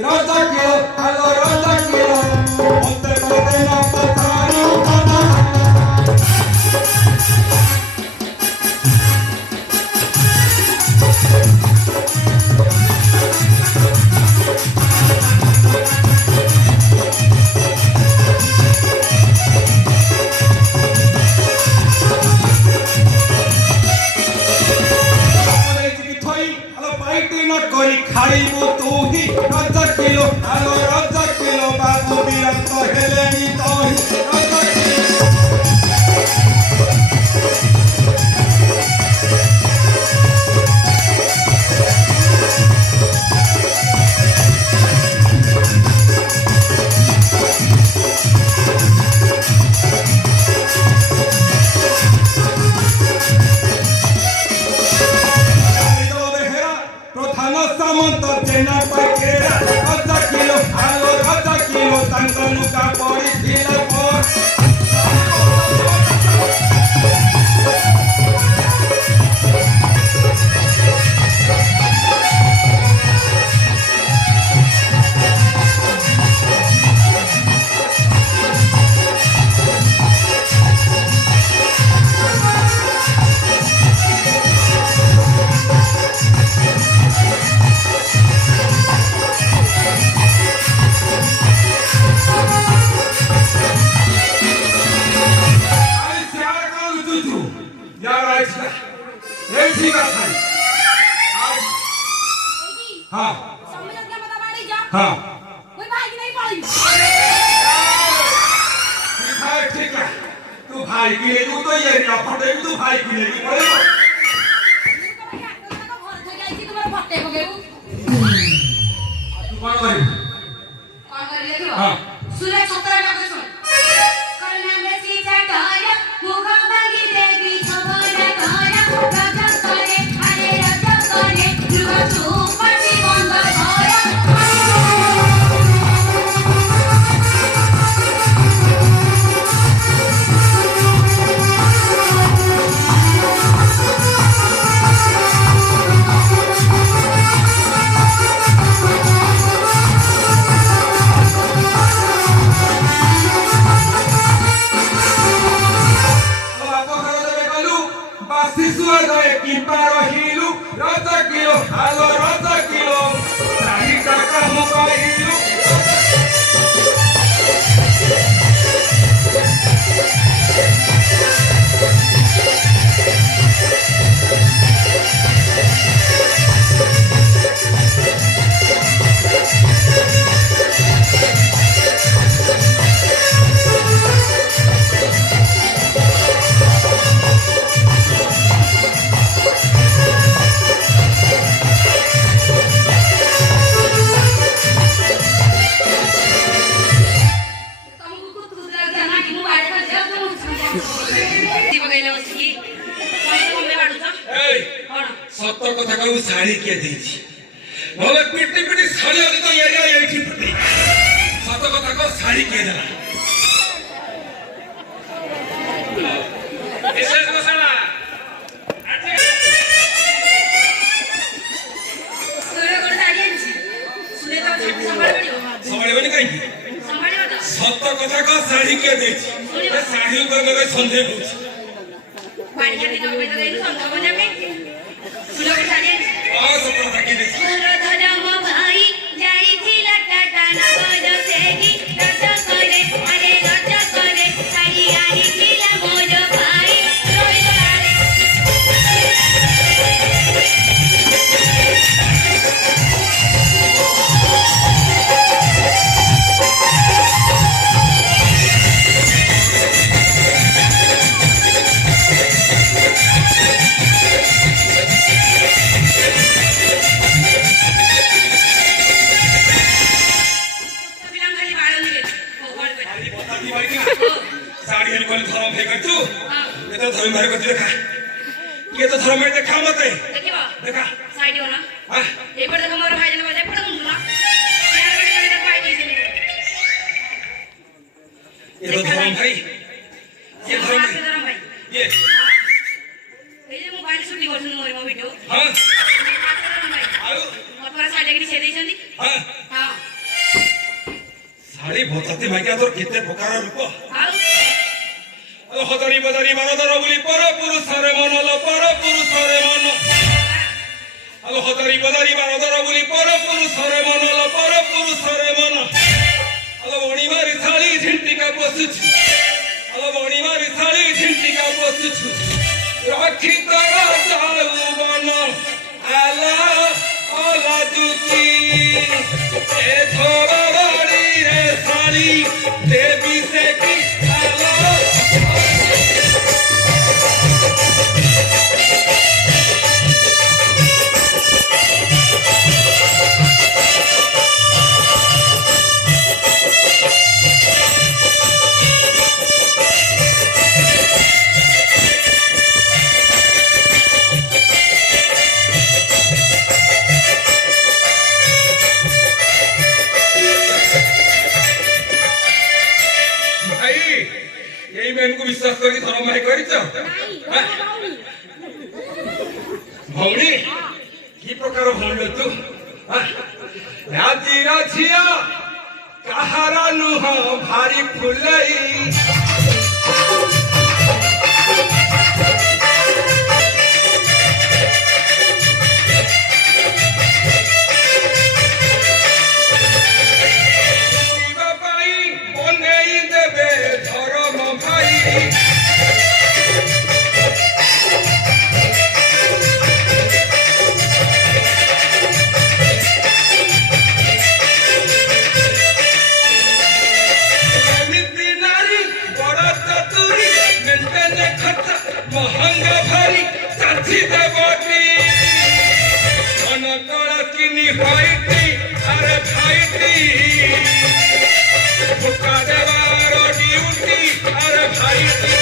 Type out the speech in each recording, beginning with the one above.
raja kilo, halo raja kilo, monte monte na patari utana. खाइबो तोही राजा kilo hello राजा kilo बाबू बिरंत हेलेनी तोही राजा kilo सामंत जेना पकेरा राजा kilo hello राजा kilo तंगलु का पड़ी थिला पर हाँ हाँ कोई भाई नहीं पड़ी ठीक है तू भाई की ले तू तो ये ना फटे तू भाई की ले पड़े तुम्हारे फटे हो गए तू कौन करी देखो हां सुले 17 का सुन कन्या में सीता डाया मुगा बंगी देवी छबरा डाया राजा करे अरे राजा करे दुआ सुपर भी बंद धाया राजा किलो हेलो राजा किलो सारी टाका मोबाइल सत्त कथा कहू साड़ी किए देछि भले पिटी पिटी साड़ी तो एरिया एठी पिटी सत्त कथा को साड़ी किए देला ऐसे मसाला सुले को साड़ी आछि सुले तो संभाल बनी कहीं सत्त कथा को साड़ी किए देछि ए साड़ी ऊपर लगे संदेह होछि पानी के दिन में तो देनु संदेह बने में सुले को साड़ी सत्त कथा किए देछि धर्म भाई जाई थी लटा नगर सेगी राजा करे अरे राजा करे साड़ी आई थी ला मोर भाई रोई रे साड़ी हल कोन धर्म फेकर तू ये तो धर्म मारे को देखा ये तो धर्म में देखा मत देखिबा देखा साइड हो ना हां ए पर देखो मोर भाई जन बजे पड़ मुंडा यार बड़े बड़े भाई नहीं ये तो धर्म भाई ये धर्म भाई ये ए जे मोबाइल शूटिंग करछन मोर वीडियो हां भाई आउ मोर पर साइड के छे देछंदी हां हां ଶାଢୀ ଭତାତି ମାଗିଆ ତୋର କେତେ ପ୍ରକାର ରୂପ ଆଉ ହଜାରୀ ବଜାରୀ ବାରଦର ବୋଲି ପର ପୁରୁଷରେ ମନ ଲ ପର ପୁରୁଷରେ ମନ ଆଲୋ ହଜାରୀ ବଜାରୀ ବାରଦର ବୋଲି ପର ପୁରୁଷରେ ମନ ଲ ପର ପୁରୁଷରେ ମନ ଆଲୋ ବଣି ମାରି ଥାଳି ଝିଣ୍ଟିକା ପଶୁଛୁ ଆଲୋ ବଣି ମାରି ଥାଳି ଝିଣ୍ଟିକା ପଶୁଛୁ রাখি তারা যাউবন আলা ওলা জুতি এ ধোবা বাড়ি রে শাড়ি দেবী সে কি আলো विश्वास करके धर्म भाई कर भौणी की प्रकार भौणी तू राजीरा झिया कहारा नुह भारी फुलई महंगा भारी चाची देवटी अनकड़ा किनी भाईटी अरे भाईटी भुका देवार ड्यूटी अरे भाईटी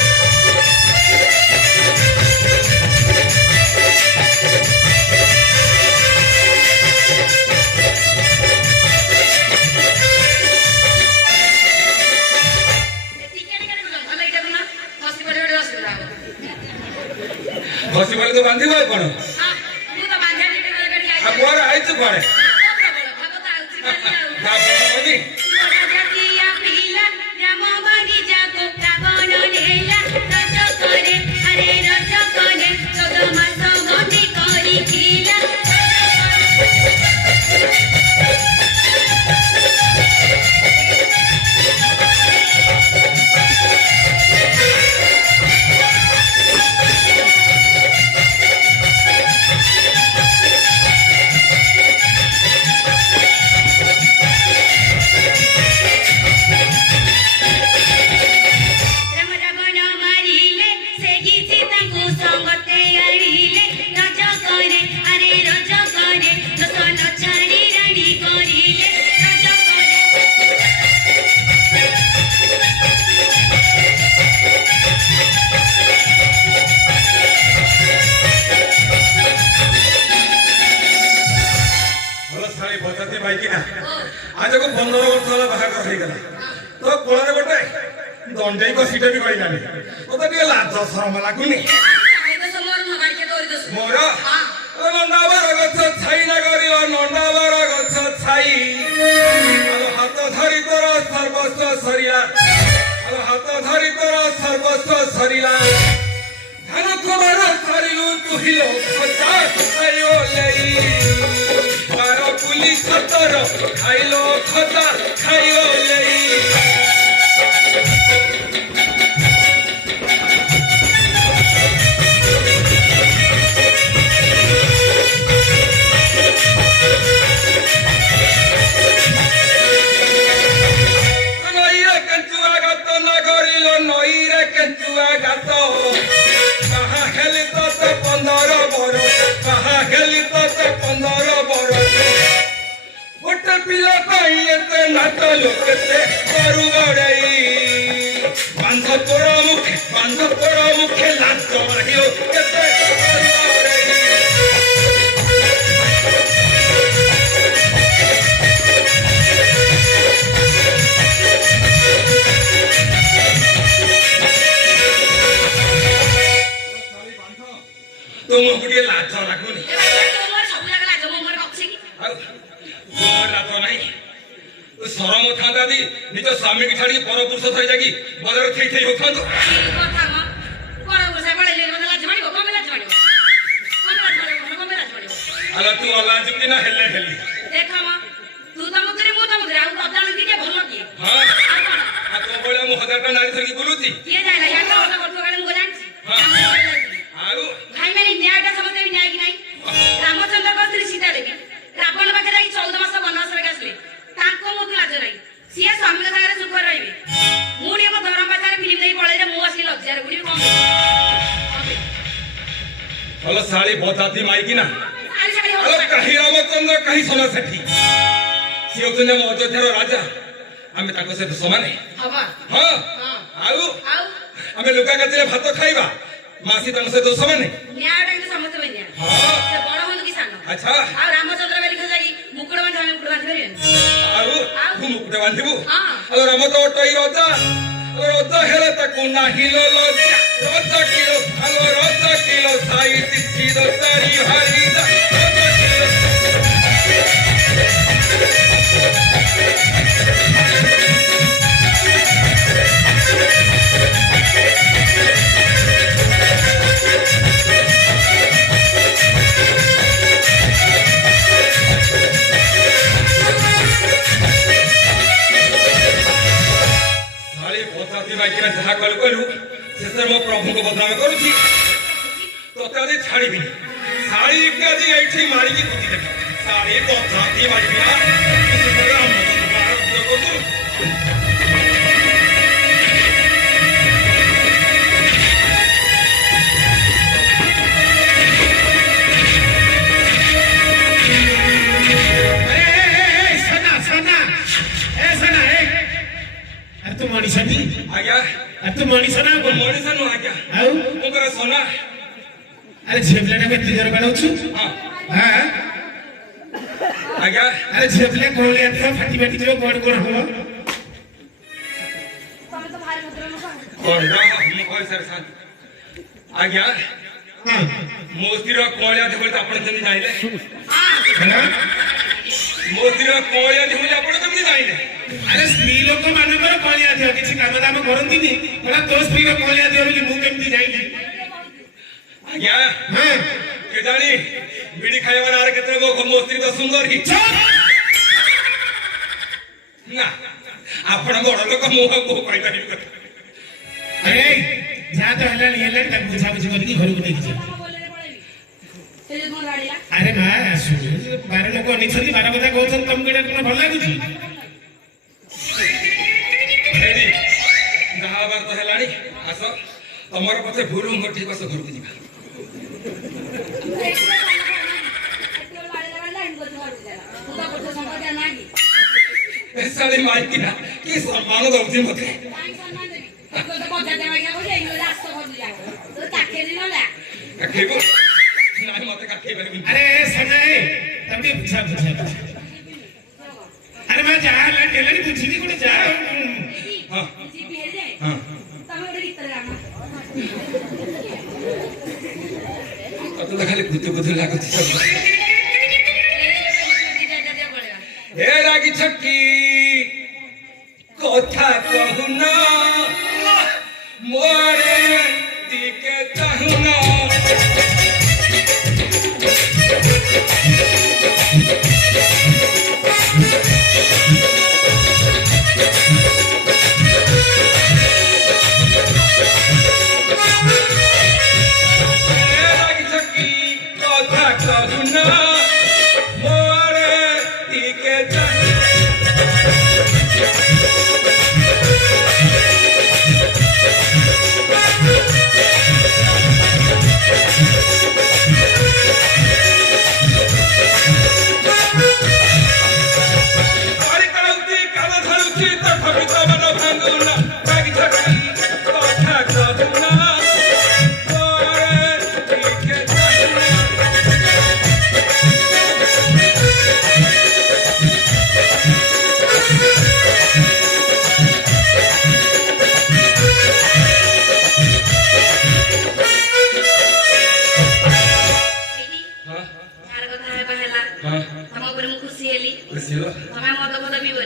घसी बोले तो बांधी भाई कौन हां तू तो बांधे नहीं गाड़ी आई अब और आई तो कौन भगत आउची राजा पीला राम बनी जाको रावण नेला राजा करे अरे राजा करे 14 मास गति करी खिला आज को 15 वर्ष वाला बाहागर हो गला तो कोळरे गोटे दंडे को सीटे भी गई जानी ओ तो टिके लाज शरम लागुनी आइ तो समोर मोबाइल के दौरी दस मोर ओ नंडाबार गछ छाई ना करियो नंडाबार गछ छाई आलो हाथ धरि तोर सर्वस्व सरिला आलो हाथ धरि तोर सर्वस्व सरिला धन कुमार सारिलु तुहिलो खचा आयो लेई बारो पुलिस खतर खाइलो खता खाइयो लेई नईरे कंचुआ गात नगरिलो नईरे कंचुआ गात कहा खेली तो 15 बर कहा खेली तो 15 बर गोटे पिला पाई एते नाट लोकेते करू बड़ई बांध तोरा मुखे लाज मारियो केते करू बड़ई तुम गुडिए लाज लागुनी ए भाई तोर सब जगह लाज मोर बक्से की मोर लाज नाही ସରମ ଥାନ୍ତା ଦି ନିଜ ସ୍ୱାମୀକି ଛାଡି ପରପୁରୁଷ ଧରି ଯାଇକି ବଜାର ଥେଇ ଥେଇ ହଉଥାନ୍ତୁ। କଥା ମ ପରପୁରୁଷ ପଳେଇଲେ ମତେ ଲାଜ ମାଡ଼ିବ କଣ ଲାଜ ମାଡ଼ିବ ଆଲୋ ତୁ ଅଲାଜୁ କି ନା ହେଲେ ହେଲି ଦେଖ ମ ତୁ ତ ମୁଦରେ ମୁଁ ତ ମୁଦରେ ଆଉ ଅଜାଣ କିଏ ଭଲ କିଏ ହଁ ଆଉ କଣ ଆଉ ତୋ ଭଳିଆ ମୁଁ 1000 ନାରୀ ଧରିକି ବୁଲୁଛି କିଏ ଯାଇଲା ୟାର ଅଲଗା ବର୍ଷ ବେଳେ ମୁଁ ଜାଣିଛି ଆଉ ଭାଇ ମାନେ ନ୍ୟାୟଟା ସମସ୍ତେ ବି ନ୍ୟାୟ କି ନାହିଁ ରାମଚନ୍ଦ୍ରଙ୍କ ସ୍ତ୍ରୀ ସୀତା ଦେବୀ ରାବଣ ପାଖରେ ଯାଇକି 14 ମାସ ବନବାସରେ ଆସିଲେ ତାଙ୍କ ମୁହଁକୁ ଲାଜ ନାହିଁ ସିଏ ସ୍ୱାମୀଙ୍କ ସାଙ୍ଗରେ ସୁଖରେ ରହିବେ ମୁଁ ଟିକେ ମୋ ଧର୍ମ ପାଖରେ ଫିଲ୍ମ ଦେଇ ପଳେଇଲେ ମୁଁ ଆସିକି ଲଜ୍ଜାରେ ବୁଡ଼ିବି କଣ ଭଲ ଶାଳୀ ବଜାତି ମାଇକି ନା ଶାଳି ଶାଳି ଆଲୋ କାହିଁ ରାମଚନ୍ଦ୍ର କାହିଁ ସୋନା ସେଠି ସିଏ ହଉଛନ୍ତି ଆମ ଅଯୋଧ୍ୟାର ରାଜା ଆମେ ତାଙ୍କ ସହିତ ସମାନ ହବା ହଁ ଆଉ ଆଉ ଆମେ ଲୁଗା କାଚିଲେ ଭାତ ଖାଇବା ମାସି ତାଙ୍କ ସହିତ ସମାନ ନ୍ୟାୟଟା କିନ୍ତୁ ସମସ୍ତେ ପାଇଁ ନ୍ୟାୟ ହଁ ସେ ବଡ ହୁଅନ୍ତୁ କି ସାନ ଆଚ୍ଛା ଆଉ ରାମଚନ୍ଦ୍ର ବେଲି ଯାଇକି ମୁକୁଟ ବାନ୍ଧି ଆମେ ମୁକୁଟ ବାନ୍ଧି ପାରିବେନି ଆଉ ତୁ ମୁକୁଟ ବାନ୍ଧିବୁ ହଁ। ଆଉ ରାମ ତ ଅଟଇ ରଜା ରଜ ହେଲେ ତାକୁ ନାହିଁ ଲୋ ଲଜ୍ଜା ରଜ କିଲୋ ଆଲୋ ରଜ କିଲୋ ସାଇ ତିଥି ଦଶରି ହରି ରଜ କିଲୋ ଯାହା କଲୁ କଲୁ ଶେଷରେ ମୋ ପ୍ରଭୁଙ୍କ ବଦନାମ କରୁଛି ତତେ ଆଜି ଛାଡ଼ିବିନି ଶାଳୀକି ଆଜି ଏଇଠି ମାରିକି କୁଟି ଦେବି ଶାଳୀ ବଦନାମୀ ମାରିବି ନା तू मनीषा नी आज्ञा तू मनीषा ना मनीषा नु आज्ञा आउ ମୁଁ କରେ सोना अरे झेपलेटा के तिजर बनाउछु हाँ हां आज्ञा अरे झेपले कोलिया थियो फाटी फाटी जो गोड़ गोड़ हो ତମେ ତ ଭାରି ଭଦ୍ର ଲୋକ कोंडा ମୁଁ କହି ସାର ଶାନ୍ତି आज्ञा हां ମୋ ସ୍ତ୍ରୀର କୋଳିଆ ଥିବ ଆପଣ କେମିତି ଜାଣିଲେ ହେଲା ମୋ ସ୍ତ୍ରୀର କୋଳିଆ ଥିବ ଆପଣ କେମିତି ଜାଣିଲେ अरे स्त्री लोक मानकर कोलिया थियो किछि काम दाम करंती नी होला तो स्त्री रो कोलिया थियो बोली मु केमती जाईली आज्ञा हां के जानी बिड़ी खाइबार आर केते गो ମୋ ସ୍ତ୍ରୀ ତ ସୁନ୍ଦର ହି ନା ଆପଣ ବଡ ଲୋକ ମୁଁ ଆଉ କୋଉ କହିପାରିବି କଥା अरे जा तो हला हेला ता बुझा बुझी करके घर को देखि जा ତମ ବୋଲେରେ ପଳେଇବି ସେ ଯୋଉ କଣ ଗାଡ଼ିଲା अरे मां आसु 12 लोक अनिछली 12 କଥା कहउछन तम केटा कोन भल लागुची ହେରି ଯାହାବାର ତ ହେଲାଣି ଆସ ତମର ପଛେ ଭୁଲ ମୋ ଠିକ ଆସ ଘରକୁ ଯିବା ଏ ଶାଳୀ ମାଇକି ନା କି ସମ୍ମାନ ଦଉଛି ମତେ କାଖେଇବ ନାଇଁ ମତେ କାଖେଇ ପାରିବିନି अरे सना है तब भी बुझा बुझा अरे मैं जा हला हेला नी बुझी नी कोने जा ହଁ ହଁ ତତେ ତ ଖାଲି କୁତୁ କୁତୁ ଲାଗୁଛି ସବୁ ଏ ରାଗି ଛକି କଥା କହୁନା ମୋରେ ଟିକେ ଚାହୁଁନା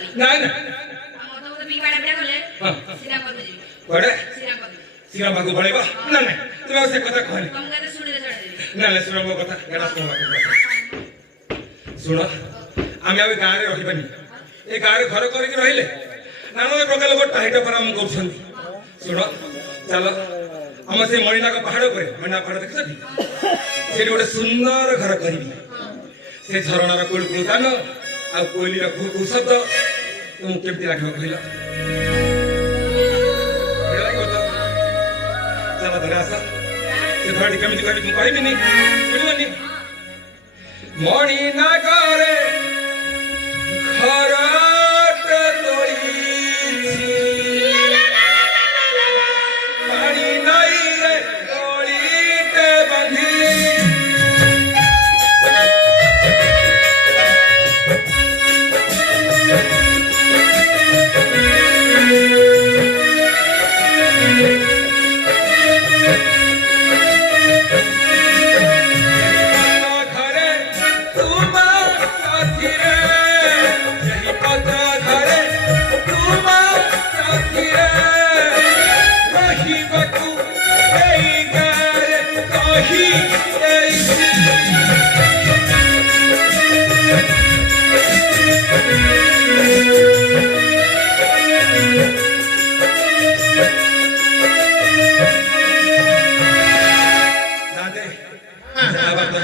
କରିବନି ନାଇଁ ନା ଆମ ତ ବି ବାଡା ବିଡା କଲେ ହଁ ଶ୍ରୀରାମ ଯିବି କୁଆଡେ ଶ୍ରୀରାମ ଶ୍ରୀରାମ ପାଖକୁ ପଳେଇବ ନା ନାଇଁ ତୁମେ ଆଉ ସେ କଥା କହନି ତମ ଗାଁରେ ଶୁଣିଲେ ଚଢେଇଦେବି ନା ନା ଶୁଣ ମୋ କଥା ଏଇଟା ଶୁଣ ମୋ କଥା। ଶୁଣ ଆମେ ଆଉ ଏ ଗାଁରେ ରହିବାନି ଏ ଗାଁରେ ଘର କରିକି ରହିଲେ ନାନା ପ୍ରକାର ଲୋକ ଟାହିଟ ପରାମ କରୁଛନ୍ତି। ଶୁଣ ଚାଲ ଆମ ସେ ମଣିନାଗ ପାହାଡ଼ ଉପରେ ମଣିନାଗ ପାହାଡ଼ ଦେଖିଛନ୍ତି ସେଠି ଗୋଟେ ସୁନ୍ଦର ଘର କରିବି। ସେ ଝରଣାର କୁଳୁ କୁଳୁ ତାନ ଆଉ କୋଇଲିର କୁହୁ କୁହୁ ଶବ୍ଦ ତୁମକୁ କେମିତି ଲାଗିବ କହିଲ? ଭଲ ଲାଗିବ ତ? ଚାଲ ଧରେ ଆସ ସେ ଧରଟି କେମିତି କହିବି ମୁଁ କହିବିନି ଶୁଣିବନି। ମଣିନାଗରେ ଘରଟେ ତୋଳିଛି ପାଣି ନଈରେ ଦୋଳିଟେ ବାନ୍ଧି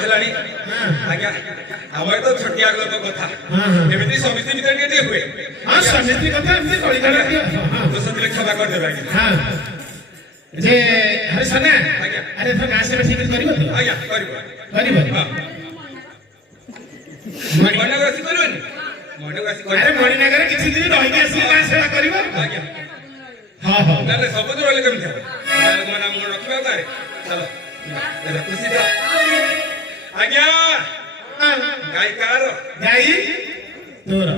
ଆଜ୍ଞା ଆମର ତ ଛୋଟିଆ ଲୋକ କଥା ଏମିତି ସମିତି ଭିତରେ ଟିକେ ହୁଏ। ହଁ ସମିତି କଥା ଏମିତି କଳିକାଳ ଦୋଷ ଥିଲେ କ୍ଷମା କରିଦେବେ ଆଜ୍ଞା। ହଁ ଯେ ଆରେ ସନା ଆଜ୍ଞା ଆରେ ତ ଗାଁ ସେବା ଠିକ କରିବ ତ ଆଜ୍ଞା କରିବ କରିବ ମଣିନାଗ ଆସି କରିବନି ମଣିନାଗ ଆସି ଆରେ ମଣିନାଗରେ କିଛି ଦିନ ରହିକି ଆସିଲେ ଗାଁ ସେବା କରିବ ଆଜ୍ଞା ହଁ ହଁ ତାହେଲେ ସବୁଦିନ ରହିଲେ କେମିତି ହବ? ମାନେ ଆମକୁ ରଖିବା ଗାଁରେ ଚାଲ ଖୁସି ତ ଆଜ୍ଞା ଗାଈ କାର ଗାଈ ତୋର